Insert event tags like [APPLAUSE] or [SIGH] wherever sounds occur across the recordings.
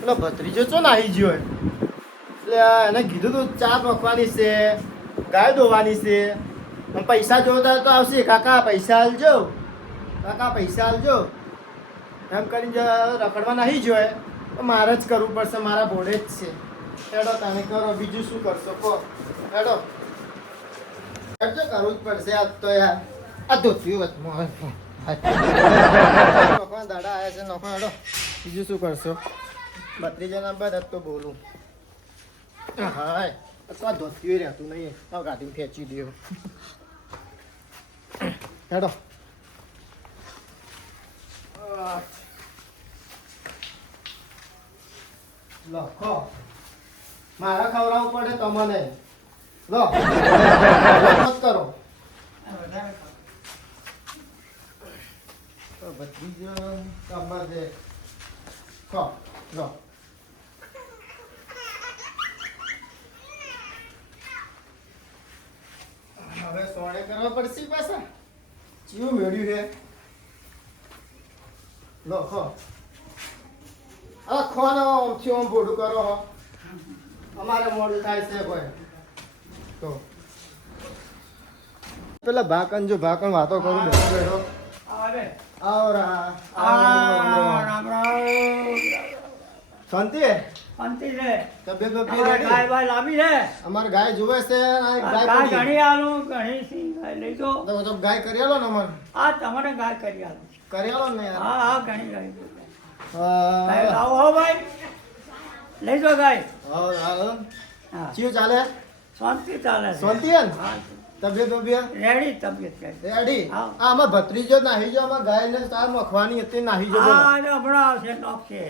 પેલો ભત્રીજો ચો નાહી ગયો એટલે એને કીધું તું ચા પકવાની છે, ગાય ધોવાની છે. પૈસા જોતા તો આવશે, કાકા, પૈસા આલજો. કાકા, પૈસા આલજો. એમ કરીને રખડવા નહીં જોઈએ તો મારે જ કરવું પડશે, મારા ભોળે જ છે. હેડો તમે કરો, બીજું શું કરશો, કહો. હેડો. હેડજો, કરવું જ પડશે આજ તો યાર. આ ધોત્યું વચમાં છે નોખવા હેડો. બીજું શું કરશો? બત્રીજાના બાદ તો બોલું. હાય. તો આ ધોતી રહેતું નહીં. આ ગાડીને ખેંચી દો હેડો. લખો મારે ખવડાવવું પડે તમને લો. [LAUGHS] કરો. તો ભત્રીજો કામમાં છે ખો લો હવે સોણે કરવા પડશે પાછા. ચિયું મેળ્યું છે? લો, ખો. હવે ખો ને ઓમથી ઓમ ભોડું કરો અમારે મોડું થાય છે કોઈ. તો. પેલા ભાકણ જો ભાકણ વાતો કરું, બેઠો આવો રા આવો, રામ રામ શાંતિ શાંતિ છે તબિયત બબિયત રેડી? ગાય બાય લાવી છે અમારે ગાય જુએ છે આ ગાય ગાય. ઘણી આલું ઘણી સી ગાય લઈ જો. તો તો ગાય કરી આલો ને અમારે? આ તમારે ગાય કરી આલો. કરી આલો ને હા હા ઘણી ગાય હા, લાવો હો ભાઈ. લઈ જો ગાય. હા, હા. ચિયો ચાલે? શાંતિ ચાલે શાંતિ હે હા તબિયત રેડી તબિયત રેડી? આમાં ભત્રીજો નાહી જો આમાં ગાય ને તાર મખવાની હતી નાહી જો હા જો હમણાં આવશે નોક છે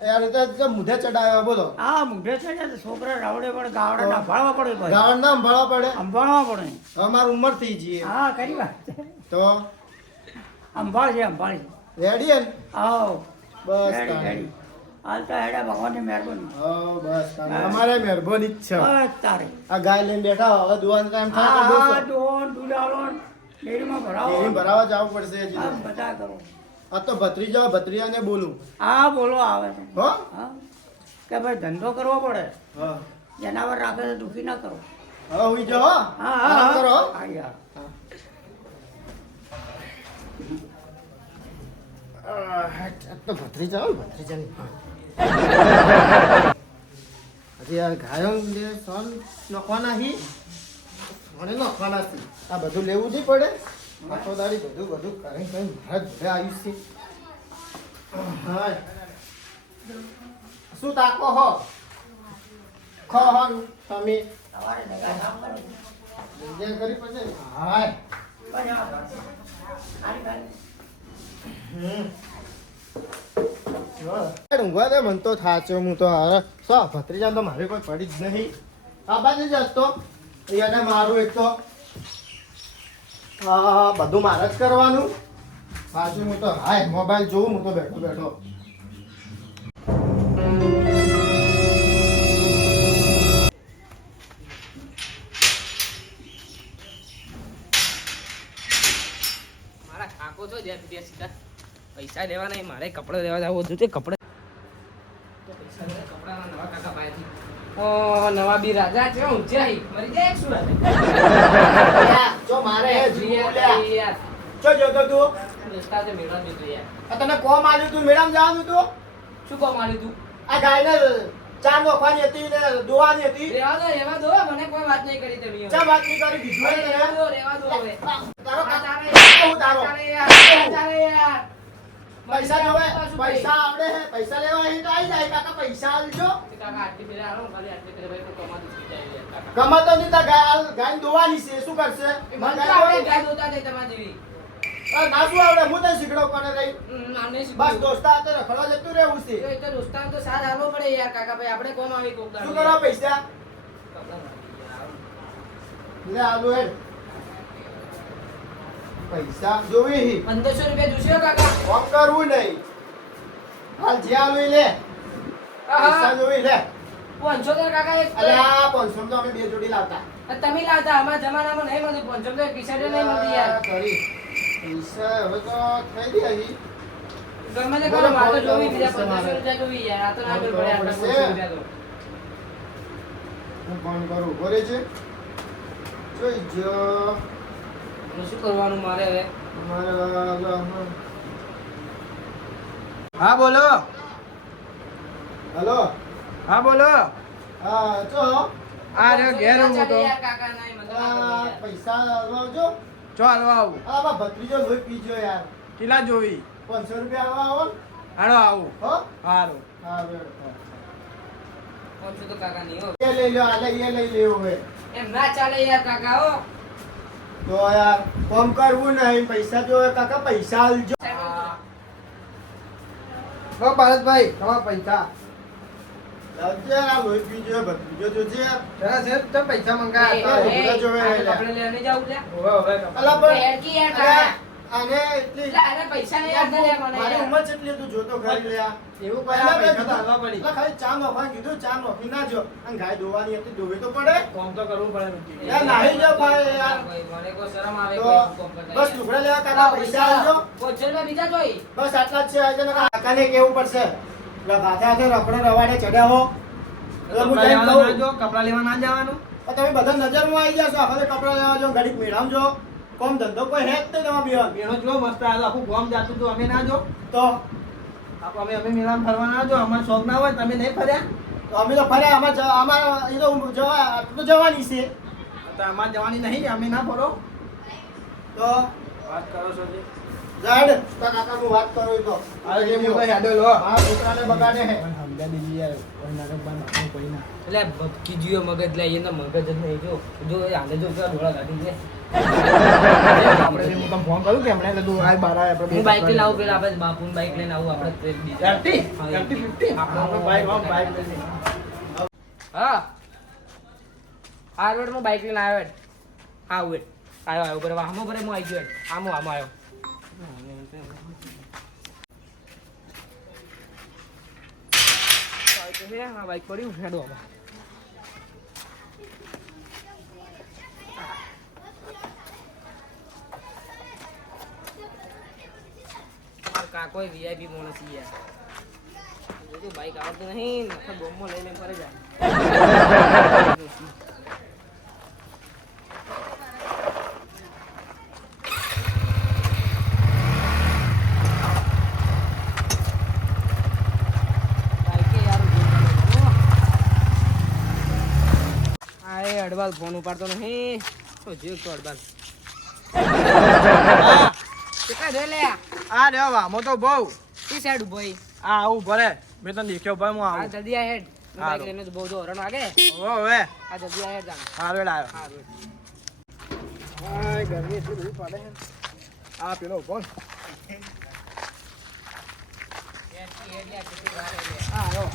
યાર એ તો મુઢે ચડાવ્યો બોલો. હા મુઢે છે છોકરા રાવડે પણ ગાવડા ના ભાળવા પડે ગાવડા ના ભાળવા પડે? સંભાળવા પડે. અમાર ઉંમર થઈ જઈએ. હા કરી વાત. તો? સંભાળ છે સંભાળ છે રેડી હે આવો બસ રેડી હાલ તો હેડા ભગવાનની મહેરબાની. હા બસ. અમારે મહેરબાની જ છે. બસ તારે. આ ગાય લઈને બેઠા હવે દુવાનો ટાઈમ થાય તો હા દોન દુધાળો ડેરીમાં ભરાવો. ડેરી ભરાવા જવું પડશે હજી. બધા કરો. આ તો ભત્રીજા ભત્રીજાને બોલું. હા બોલો આવે હો? કે ભાઈ ધંધો કરવો પડે? હા. જનાવર રાખે તો દુખી ના કરો. હા હોઈ જાઓ હા. હા કરો હો. યાર. તો ભત્રીજા ભત્રીજાની. હજી આ ને સોન નખવાના હી? મને નખવાના છે આ બધું લેવું નહીં પડે. આખો બધું બધું કરી કરી મારા ઘરે આવ્યું છે. હા શું તાકો હો? ખો હો તમે કરો. પછી? હા હારી. ઊંઘવા દે, મન તો થાચ્યો હું તો હારે. સો ભત્રીજા તો મારે કોઈ પડી જ નહીં. આ જ હતો એને મારું એક તો. હા બધું મારે જ કરવાનું. પાછું હું તો હાય મોબાઈલ જોઉં, હું તો બેઠો બેઠો. પૈસા લેવા નહીં મારે કપડાં લેવા જવું હતું તે કપડાં નવા બી રાજા છે ઊંચાઈ મરી જાય શું જો મારે જો જોતો તું રસ્તા છે મેળા બી તો યાર. તને કોમ આવ્યું તું મેડમ જવાનું તું? શું કહો મારી તું? આ ગાયને ચા નોખવાની હતી ને દોવાની હતી. રેવા દો રેવા દો મને કોઈ વાત નહીં કરી તમે ચા વાત નહીં કરી દીધું રેવા દો રેવા દો તારો યાર, તારો. ચાલે યાર, ચાલે યાર. પૈસા જોવે? પાછું પૈસા આવડે હે? પૈસા લેવા હે તો આવી જાય. કાકા પૈસા આલજો કમાતું તો નહીં તા ગાય ગાય દોવાની છે. શું કરશે? મને મને તો ગાય આવડે ગાય દોતા નહીં તમારી જેવી. ના શું આવડે? હું તને શીખડો કોને રહી. બસ દોસ્તા હાથે રખડવા જતું રહેવું છે. તો એ તો દોસ્તાનો તો સાથ હાલવો પડે યાર કાકા ભાઈ. આપણે કોમ આવી કોક શું કરો પૈસા? લે આલુ હેડ. પૈસા જોવી હી. પંદરસો રૂપિયા જોશે કાકા. કોમ કરવું નહીં. હાલ જે આલુ લે. પૈસા જોવી લે. પાંચસો તો કાકા એક અલ્યા પાંચસો તો અમે બે જોડી લાવતા. તમે લાવતા અમારા જમાનામાં નહીં મળતું. પાંચસો તો કિસાડે નહીં મળતી યાર. કરી પૈસા હવે તો થઈ ગયા હી. ગમે તે કરો, આ જોવી બીજા 1500 રૂપિયા જોવી યાર. આ તો ના બોલો, પડે, આપણે 1500 રૂપિયા તો. હું ફોન કરું બોલે છે જોઈ જો હવે શું કરવાનું મારે હવે? હા બોલો. હલો. હા બોલો. હા ચો આ રહ્યો ઘેર હું તો. પૈસા લાવજો ચો હાલવા આવું. આ બા ભત્રીજો લોહી પીજો યાર. કેટલા જોવી? પાંચસો રૂપિયા આવો આવો. ને. આવું. હો? હારું હા વેડ પાંચસો તો કાકા નહીં હો. એ લઈ લો આ લઈ એ લઈ લેવું હવે. એમ ના ચાલે યાર કાકા હો. તો યાર કોમ કરવું નહીં પૈસા જો કાકા પૈસા આલજો બસ ભારતભાઈ તમારા પૈસા લાવજે આ લોહી પીજો ભત્રીજો જોજે જરા છે તો પૈસા મંગાવ્યા મંગાયા જોવે આપણે નહીં જાવું અલા પણ યાર અરે, કાકા. આને એટલી અરે પૈસા નહીં આપતા લે મને મારી ઉંમર કેટલી તું જોતો ખરી લ્યા. એવું પહેલા પૈસા તો હાલવા પડી. એટલે ખાલી ચા નોખવાનું કીધું ચા નોખી ના જો. અને ગાય દોવાની હતી દોવી તો પડે. કોમ તો કરવું પડે નથી યાર નાહી જો ભાઈ યાર. મને કો શરમ આવે કોમ કરતા. બસ. ટુકડા લેવા કાકા પૈસા આવજો પોચલ બીજા જોઈ. બસ આટલા જ છે આજે નકર કાકાને કેવું પડશે? એટલે હાથે હાથે રખડે રવાડે ચડાવો એટલે હું જઈને કહું, કપડા લેવા ના જવાનું. તમે બધા નજરમાં આવી જશો આખરે કપડા લેવા જો ઘડીક મેળામ જો કોમ ધંધો કોઈ હે જ નહીં તમારા બિહાર મેળો જો મસ્ત આવ્યો આખું ગામ જાતું હતું અમે ના જો. તો? આપ- અમે અમે મેળામાં ફરવા ના જો અમારે શોખ ના હોય તમે નહીં ફર્યા? તો અમે તો ફર્યા અમાર અમારે એ તો જવા તો જવાની છે. તો અમારે જવાની નહીં અમે ના ફરો. તો? વાત કરો છો જે. જાડ તો કાકા હું વાત કરું તો. આ જે હું તો હેડો લો. મારા છોકરાને બગાડે હે. સમજા દીધી યાર કોઈ ના બંધ કોઈ ના. એટલે ભટકી જીયો મગજ લે એના મગજ જ નહીં જો. જો હાલે જો ડોળા કાઢી છે આપણે હું તમને ફોન કરું કે હમણાં કીધું આ બાર આવે આપણે હું બાઈક લઈને આવું પેલા આપણે બાપુની બાઈક લઈને આવું આપણે હા, એફટી ફિફ્ટી આપણે બાઈક આમ બાઈક લઈને. હા. હાર્વર્ડમાં બાઈક લઈને આવ્યો હા આવું હેડ. આવ્યો આવ્યો બરાબર આમો બરાબર હું આવી ગયો આમો આમો આવ્યો. હા બાઇક પડ્યું હેડો હવે કાકો વીઆઈપી માણસ યાર. જોજો બાઈક આવતું નહીં ગોમો લઈ લઈને ફરે જાય. અડવાલ ફોન ઉપાડતો નહીં. જીવ તો અડવાલ? કેટલા જોઈ લે આ રે વામો તો બહુ. ઈ સાઈડ ઊભો ઈ. આ આવું ભરે મેં તને દેખ્યો ભાઈ હું આ આવું જલ્દી આ હેડ. બાઈક લઈને તો બહુ જો હરણ વાગે. ઓ હવે. આ જલ્દી આ હેડ જાણ. હારું હેડ આવ્યો હારું હાય ગરમી એટલી બધી પડે છે. આ પેલો કોણ હા આવ્યો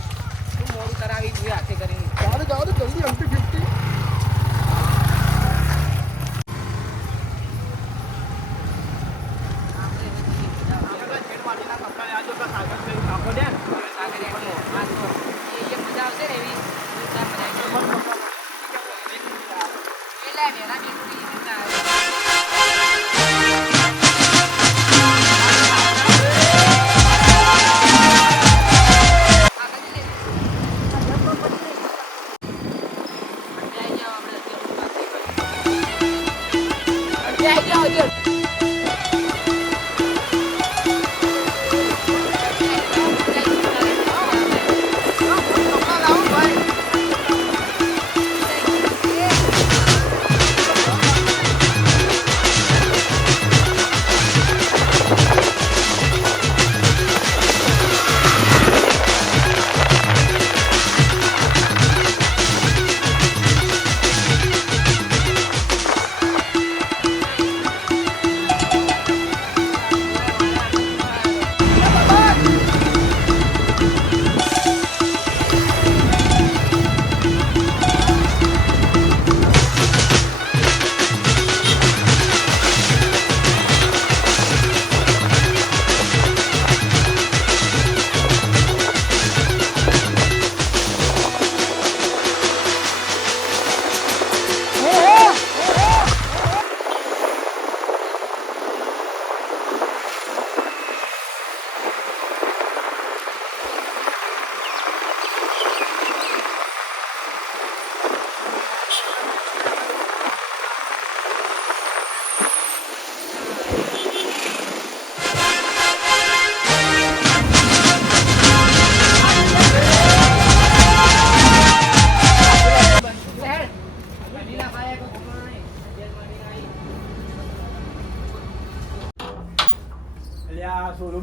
શું મોડું કરાવી જોઈએ હાથે કરીને? ચાલો ચાલો જલ્દી એમટી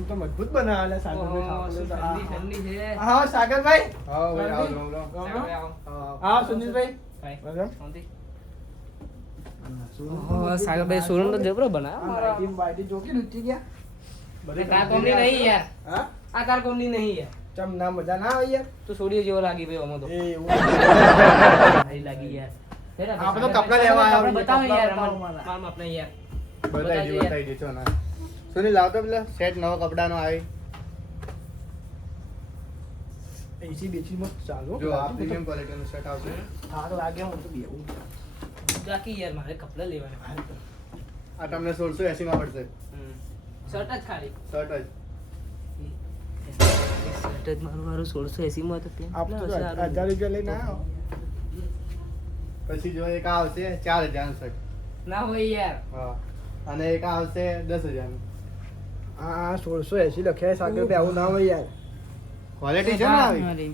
તો મજબૂત બનાવેલા સાગરભાઈ હા સાગરભાઈ. હા સુનિલભાઈ. સાગરભાઈ તો જબરો બનાવ્યો આ બાઈટી જોકી ગયા. કોમની નહીં યાર. હા? આ તાર કોમની નહીં યાર. ચમ ના મજા ના આવી યાર. તું જેવો લાગી ભાઈ આમાં તો. એ એવું. લાગી યાર આપણે તો સાગરભાઈ, લેવા આવ્યા બતાવો યાર કપડાં અમને. મારા. મારા યાર. બતાવી બતાવજો દી બતાવી દીધો ના. સુનિલ લાવતો પેલા? સેટ નવો કપડાનો આવે. એસી બેસી મત ચાલુ જો આ પ્રીમિયમ ક્વોલિટીનું સેટ આવશે. થાક લાગે હું તો બેવું બાકી યાર મારે કપડાં લેવાના આ તમને સોળસો એસી માં પડશે. હમ. શર્ટ જ ખાલી. શર્ટ જ. શર્ટ જ મારું મારું સોળસો એસી માં તો પેન્ટ તો હશે હજાર રૂપિયા લઈને પછી જો એક આ આવશે ચાર હજારનું શર્ટ ના હોય યાર. હા. અને એક આ આવશે દસ હજારનું. હા સોળસો એસી લખ્યા સાગરભાઈ આવું ના હોય યાર. ક્વોલિટી છે ને આવી?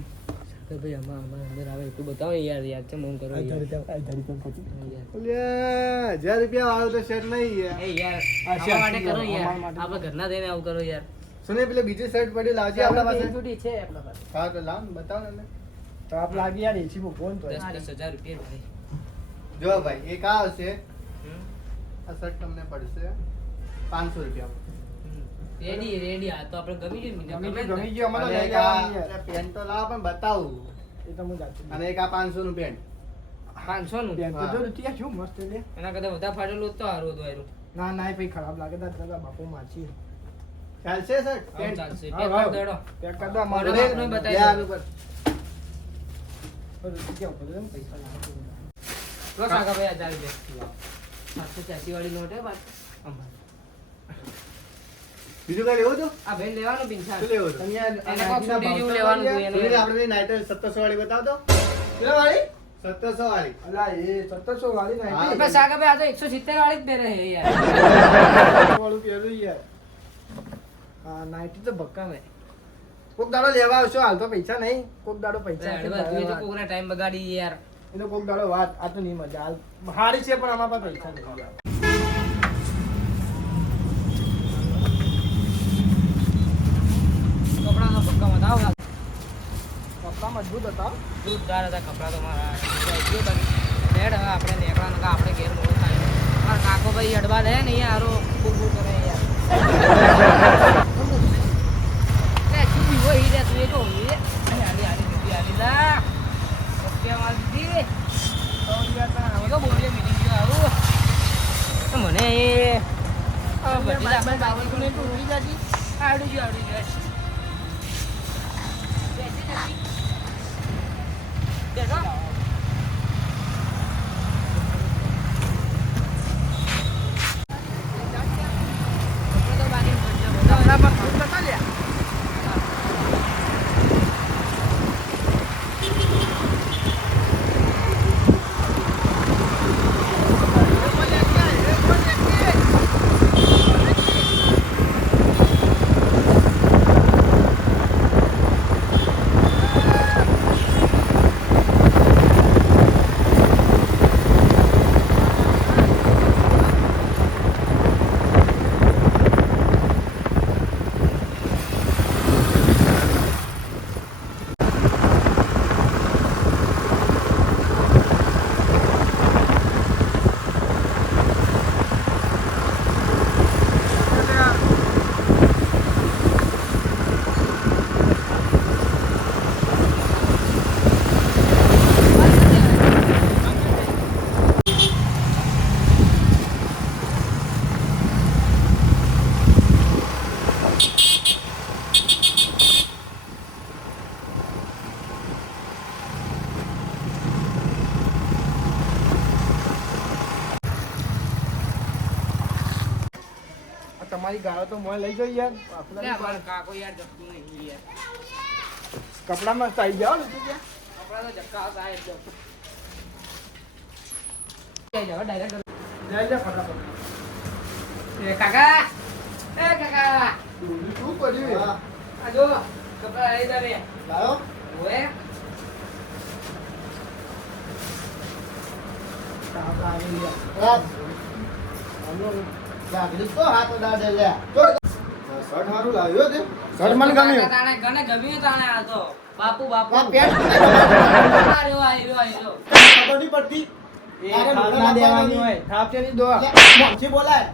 તો ભાઈ આમાં આમાં અંદર આવે એટલું બતાવો યાર યાર છે મન કરો હજાર રૂપિયા વાળો તો શર્ટ નહીં યાર આ માટે કરો યાર. આપણે ઘરના થઈને આવું કરો યાર. સુનિલ પેલે બીજી શર્ટ પડી લાવજે આપણા પાસે? છૂટી છે આપણા પાસે. હા તો લાવ ને, બતાવ ને તો આપ લાગી યાર એસી મૂકો ને તો. દસ દસ હજાર રૂપિયા ભાઈ. જો ભાઈ એક આ આવશે. હમ. આ શર્ટ તમને પડશે. પાંચસો રૂપિયા. રેડી રેડી આ તો આપણે ગમી ગયું ગમી ગયું, ગમી ગયું. અમારે લઈ યાર. પેન્ટ તો લાવ પણ બતાવું. એ તો હું જાતું અને એક આ પાંચસો નું પેન. 500 નું પેન તો. જો રૂપિયા શું મસ્ત લે એના કરતા વધારે ફાટેલું તો હારું હતું આયરું ના ના એ ખરાબ લાગે તો તારા બાપુ માછી ચાલશે સર? પેન? ચાલશે. પેક કર દેડો પેક કર દો મારે નું બતાવી દે. આનું પર. રૂપિયા ઉપર પૈસા લાગે લો સાગા ભાઈ હજાર રૂપિયા સાતસો ચાસી વાળી નોટ હે બાદ બીજું કઈ લેવું હતું આ ભાઈ લેવાનું પિંછા શું લેવું એને લેવાનું. આપણે વાળી બતાવતો. કેટલા વાળી સત્તરસો વાળી અલા એ સત્તરસો વાળી હા, બસ સાગા ભાઈ આ તો એકસો સિત્તેર વાળી જ પહેરે છે યાર વાળું યાર. નાઇટી તો બક્કા નહીં કોક દાડો લેવા આવશો હાલ તો પૈસા નહીં. કોક દાડો પૈસા તું તો વાત. કોકના ટાઈમ બગાડી યાર. એનો કોક દાડો વાત આ તો નહીં મજા. હાલ હારી છે પણ આમાં પણ પૈસા નહીં યાર. કપડાનો પક્કા બતાવો કપડાં મજબૂત હતા. જોરદાર હતા કપડા તો મારા. બેડ હવે આપણે નીકળવાનું નતા આપણે ઘેર મોડું થાય. મારા કાકો ભાઈ અડવા લે ને યાર ખૂબ કરે યાર લે શું બીવો રે તું એ. અરે આલી આલી દીધી હાલી ઓકે મારી દીધી તો યાર હવે તો બોલીએ મિલી ગયો આવું. મને એ બધી આપણે બાબત કોને તૂટી જતી. આવડી ગયું આવડી ગયું બેસો કપડાં તો બાંધીને પડશે બધા. ના, પણ ખુદ નતા લ્યા. આ તમારી ગાળો તો મોય લઈ જાઓ યાર. કાકો યાર જપતું નહીં યાર. કપડામાં તો આવી જાઓ ને તું ત્યાં. તો જપકા હતા જ જો. જઈ જઈ જા ફટાફટ. એ કાકા એ કાકા. શું કર્યું આ જો કપડા લઈ લાવો ઓએ ગયા. રાત. તો હાથ અડાડે લે. ચોર. શર્ટ હારું લાવ્યો તે. શર્ટ મને ગમ્યું. તાણે ગણે ગમ્યું તાણે આ તો. બાપુ બાપુ. આ પેન્ટ મને ગમ્યું. આ રહ્યો, આ રહ્યો, આ રહ્યો. ખબર નહીં પડતી. તારે ના દેવાની હોય. થાપ છે દો. એટલે બોલાય.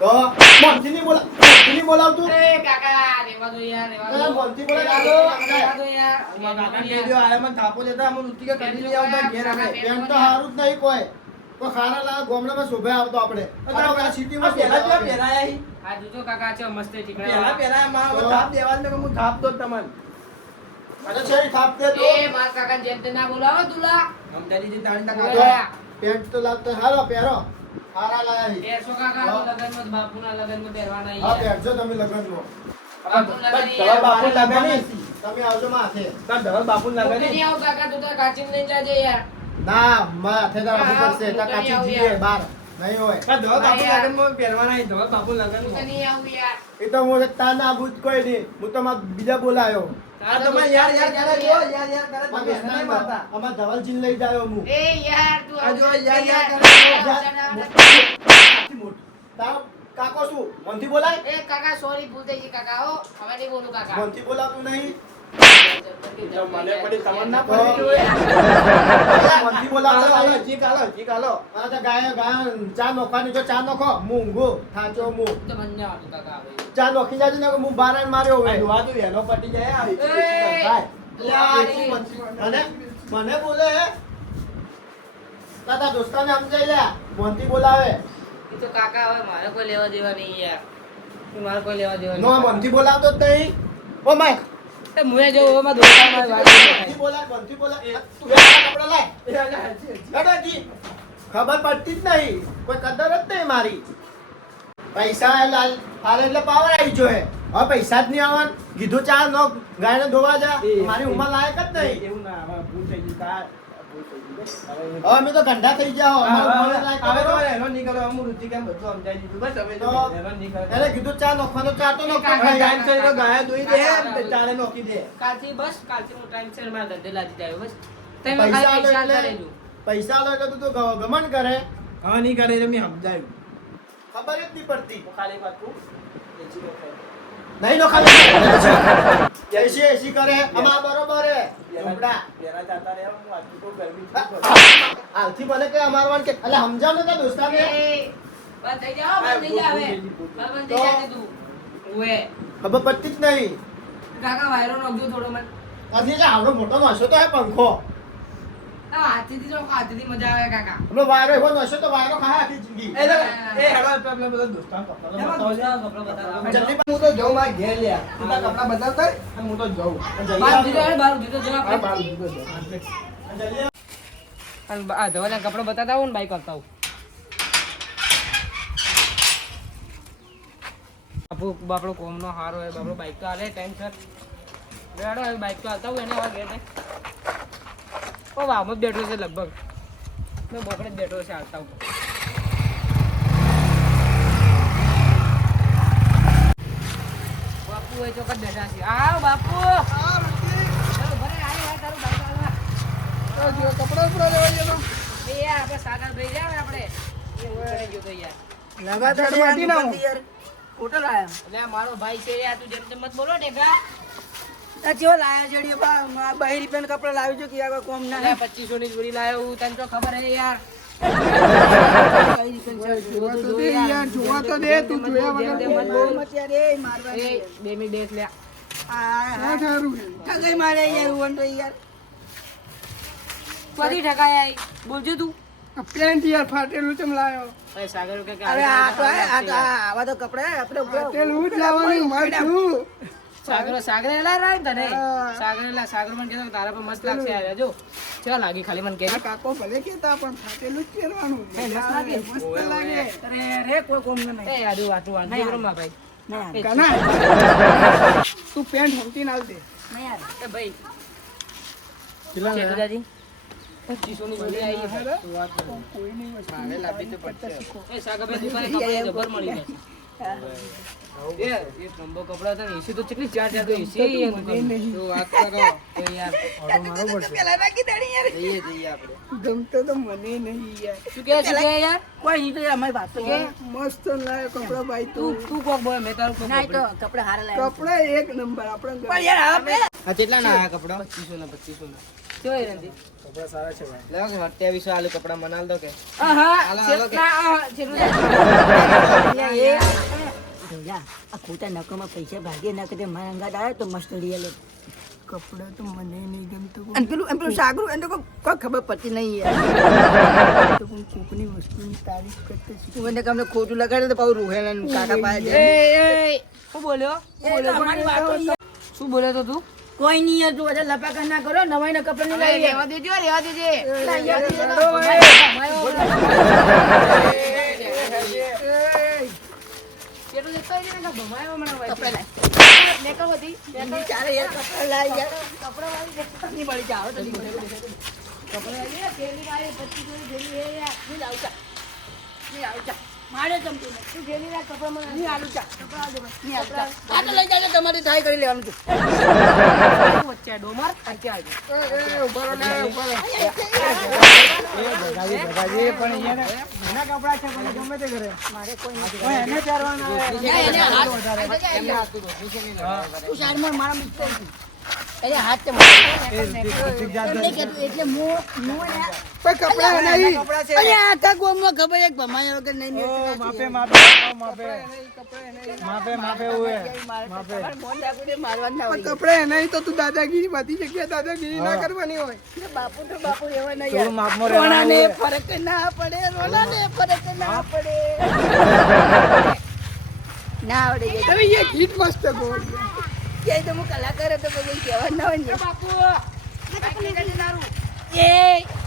તો મોંથી નહીં બોલા. નહીં બોલાવતું એ કાકા રેવા દો યાર રેવા દો. બોલતી બોલે કાકો રેવા દો યાર. અમારા કાકા આયા મને થાપો લેતા અમે લુચ્ચી કે કરી લઈ આવતા ઘેર આવે. એમ તો હારું જ નહીં કોઈ. કોઈ ખાના લાવે ગામડામાં શોભે આવતો આપણે. આ તો સિટીમાં આ પહેલા કેવા પહેરાયા? આ જોજો કાકા છે મસ્ત પહેલા ઠીકડા માં હવે થાપ દેવાનું ને હું થાપ દો તમને. અરે છે થાપ દે તો. એ માર કાકા જેમ તે ના બોલાવો તુલા સમજાજી જી તાણી તા. પેન્ટ તો લાવતો હારો પહેરો. હારા લાયા છે. પહેરશો કાકા લગનમાં બાપુના લગનમાં પહેરવાના હા પહેરજો તમે લગનમાં બાપુ. લગન. તમે આવજો માથે તાર બાપુ હું નહીં નહીં. કાકા તું તાર કાચીને લઈને જાજે યાર ના માથે તો આવવું પડશે તો કાચી જીએ બાર નહીં હોય તાર ધવલ બાપુ યાર. લગનમાં પહેરવાના ઈ ધવલ બાપુ હું તો નહીં આવું યાર એ તો હું તા ના કોઈ નહીં હું તો બીજા બોલાયો આ તમે યાર યાર કરે જો, યાર યાર કરે મારા તમે નહીં મારતા. અમાર ધવલજીને લઈ જાયો હું એ યાર તું આ જો, આવું યાર, યાર યાર. કરે. યાર, મોટી મોટી. તારો કાકો શું મનથી બોલાય એ કાકા સોરી ભૂલ થઈ ગઈ કાકા હો હવે નહીં બોલું કાકા મનથી બોલાતું નહીં ચા નોખો. જાજો ને હું બાર માર્યો પટી જાય, મને બોલે હે? તાતા દોસ્તાને સમજાઈ લે મનથી બોલાવે. એ તો કાકા હવે મારે કોઈ લેવા દેવા નહીં યાર. મારે કોઈ લેવા દેવા નો નહીં. મનથી બોલાવતો જ નહીં. ઓ માય મુએ જો ઓમાં દોસ્તારમાં વાત બોલા બોલાય આ તું કપડા લાય. દાદાજી ખબર પડતી જ નહીં. કોઈ કદર જ નહીં મારી. પૈસા લાલ હાલે એટલે પાવર આવી જોએ હવે પૈસા જ નહીં આવવાન. કીધું ચાર નો ગાયને ધોવા જા. મારી ઉંમર લાયક જ નહીં. એવું ના, ભૂલ થઈ ગઈ, અમે તો ગંડા થઈ ગયા હવે- હો? નહીં કરો, હું. રુચિકાને બધું સમજાવી દીધું. બસ હવે તો હેરાન નહીં કરો. કીધું ચા નોખવાનો ચા તો નોખો. ટાઈમ તો ગાય દોઈ દે ચાલે નોખી દે. કાલથી બસ કાલથી હું ટાઈમ સર મારા ધંધે લાગી જાય બસ. તમે પૈસા એટલે પૈસા આલો એટલે તું તો ગમન કરે. હા નહીં કરે એટલે મેં સમજાયું. ખબર જ નહીં પડતી. ખાલી વાત કહું એસી નો ખાલી એસી એસી કરે અમાર બરોબર હે. જાતા રહ્યા, હું આજ તો ગરમી હાલથી મને કે અમારવાન કે એટલે સમજાવ ને તો દોસ્તારને? એ, બંધ થઈ જાવ બંધ થઈ જાવે બંધ થઈ જા તું. ઓએ ખબર પટ્ટી જ નહીં. કાકા વાયરો નોખજો થોડો મને આજે આવડો મોટો માસો તો હે પંખો. કપડાં હું હું હા, બતાતા આવું. ને બાઈક કરતા આવું. બાપુ બાપડો કોમનો હારો હોય બાપડો બાઈક તો હાલે ટાઈમ સર બાઈક તો હાલતા હોય એને હવે ઘેર ઓ વાવમાં બેઠો છે લગભગ. મેં બોકડે જ બેઠો છે આવતા હું બાપુ એ ચોક્કસ બેઠા છે. આવ બાપુ. કપડાં ઉપડા લેવા. એ આપણે સાગર ભાઈ જાવ ને આપણે. એ ઉતરી ગયો તો યાર. લગાતાર માટી ના હોટલ આયા એટલે મારો ભાઈ છે યાર તું જેમ તેમ મત બોલો ડેગા આ ચેવો લાયા છે બા બહી રૂપિયાના કપડા લાવી કે યાર કોમ ના પચીસો ની જોડી લાવ્યો તને તો ખબર હે યાર. બહી રૂપિયાના છે. જોવા તો દે યાર, જોવા તો દે, તું જોયા વગર જેમ તેમ મત બહુ બોલ. મત યાર એ મારવા એ બે મિનિટ દેખ લે. આ હા. ઠગાઈ મારે તો યાર. કદી ઠકાય આઈ. બોલજો તું. પેન્ટ યાર ફાટેલું ચમ લાયો. સાગર કે અરે આ તો આ તો આવા તો કપડા આપણે ફાટેલું જ લાવવાનું સાગર સાગર એલા રાય તને. સાગર એલા સાગર મને કહેતો કે તારા પર મસ્ત લાગશે આ જો ચલ લાગી ખાલી મને કહેજે કાકો ભલે કેતા પણ ફાટેલું જ પહેરવાનું. મસ્ત લાગે? મસ્ત લાગે. અરે રે કોઈ કોમ ન નહીં. એ આડું વાટું આ બ્રહ્મા ભાઈ. ના તું પેન્ટ હમતી નાલ દે. નહીં યાર એ ભાઈ. કેટલા ચેતુ દાદી? પચીસો ની જોડી આવી છે કોઈ નહીં એ સાગર ભાઈ દુકાને કપડાં જબર મળી જાય. એ એ કમ્બો કપડા હતા એસી તો કેટલી ચાર ચાર તો એસી તો વાત કરો. તો યાર. ઓટો મારવો પડશે. પેલા નાખી દેણી યાર. જઈએ જઈએ આપણે. ગમતો તો મને નહીં યાર. શું કહે શું યાર? કોઈ નહીં તો યાર અમારી વાત તો કે મસ્ત લાયો કપડા ભાઈ તું. તું કોક બોય મેં તારું કોક ના તો કપડા હારા લાવ્યા કપડા એક નંબર આપણે પણ યાર આ કેટલા ના આયા કપડા? પચીસો ના પચીસો ના. કેવો એ રંજી કપડા સારા છે ભાઈ. લેવો કે અઠ્યાવીસો આલુ કપડા મનાલ દો કે. આહા હાલો, હાલો કે- ના આહા છેલ્લું ભૈયા આ ખોટા નકોમાં પૈસા ભાગીએ ના કરે મારા અંગાત આવે તો મસ્ત લઈ લે કપડા તો મને નહીં ગમતું અને પેલું એમ પેલું સાગરું એને તો કોઈ કોઈ ખબર પડતી નહીં યાર. તો પણ કોકની વસ્તુની તારીફ કરતે તું એને તમને ખોટું લગાડે તો પાછું રૂહેલા કાકા પાસે શું બોલ્યો. શું બોલ્યો તો તું? કોઈ નહીં યાર તું વધારે લપાકા ના કરો નવાઈ ના કપડા લઈ લેવા દેજો રેવા દેજે. કપડા લઈ નેકળ મારે જમતું તું કપડામાં નહીં આલું ચા કપડાં આવજો નહીં આલું ચા આ તો લઈ જાજો તમારે ટ્રાય કરી લેવાનું છે વચ્ચે આ ડોમાર, આ ક્યાં આવજો? પણ એને એના કપડા છે પણ ગમે તે કરે મારે કોઈ નથી એને પહેરવાના એને હાથ એમને હાથું રોટલી છે નહીં તું સાઈડમાં મારા મિત્ર કપડા નહીં. તો તું દાદાગીરી બધી જગ્યા દાદાગીરી ના કરવાની હોય. બાપુ તો બાપુ એવા નહીં. ફરક ના પડે રોના ને ફરક ના પડે. [LAUGHS] ના આવડે અરે ગીત મસ્ત ગોળ કે તો હું કલાકાર હતો કોઈ કહેવા ના હોય ને. બાપુ એ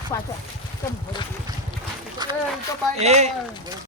પાછો. એ